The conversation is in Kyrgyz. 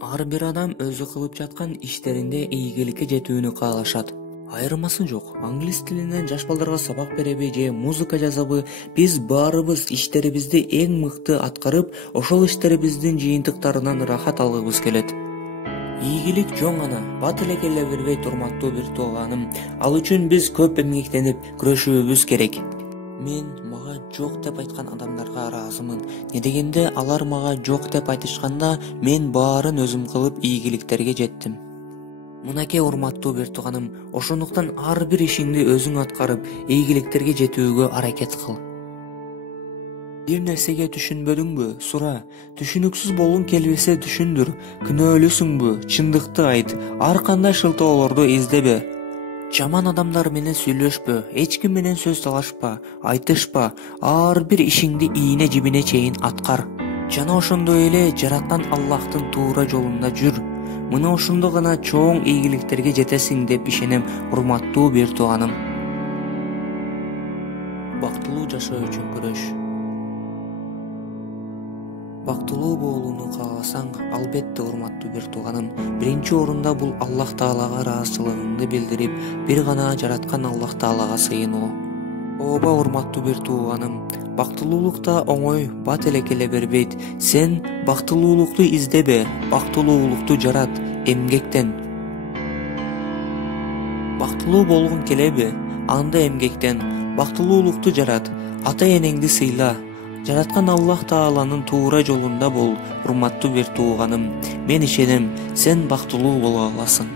Ар бир адам өзү кылып жаткан иштеринде ийгиликке жетүүнү каалашат. Айырмасы жок. Англис тилинен жаш балдарга сабак береби же музыка жазабы, биз баарыбыз иштерибизди эң мыкты аткарып, ошол иштерибиздин жыйынтыктарынан рахат алгыбыз келет. Ийгилик жоң гана, бат эле келе бербейт, урматтуу бир тууганым. Ал үчүн биз көп эмгектенип, күрөшүүбүз керек. Мен мага жок деп айткан адамдарга ыраазымын. Не дегенде алар мага жок деп айтышканда, мен баарын өзүм кылып ийгиликтерге жеттим. Мынакей урматтуу бир тууганым, ошондуктан ар бир ишиңди өзүң аткарып, ийгиликтерге жетүүгө аракет кыл. Бир нерсеге түшүнбөдүңбү? Сура. Түшүнүксүз болгуң келбесе түшүндүр. Күнөөлүүсүңбү? Чындыкты айт. Ар кандай шылтоолорду издебе. Жаман адамдар менен сүйлөшпө, эч ким менен сөз талашпа, айтышпа, ар бир ишиңди ийне жибине чейин аткар. Жана ошондой эле жараткан Аллахтын туура жолунда жүр. Мына ошондо гана чоң ийгиликтерге жетесиң деп ишенем, урматтуу бир тууганым. Бактылуу жашоо үчүн күрөш. Бактылуу болууну кааласаң, албетте урматтуу бир тууганым, биринчи орунда бул Аллах Таалага ыраазычылыгыңды билдирип, бир гана жараткан Аллах Таалага сыйынуу. Ооба урматтуу бир тууганым, бактылуулукта оңой, бат эле келе бербейт. Сен бактылуулукту издебе, бактылуулукту жарат, эмгектен. Бактылуу болгуң келеби? Анда эмгектен, бактылуулукту жарат, ата-энеңди сыйла. Жараткан Аллах Тааланын туура жолунда бол, урматтуу бир тууганым. Мен ишенем, сен бактылуу боло аласың.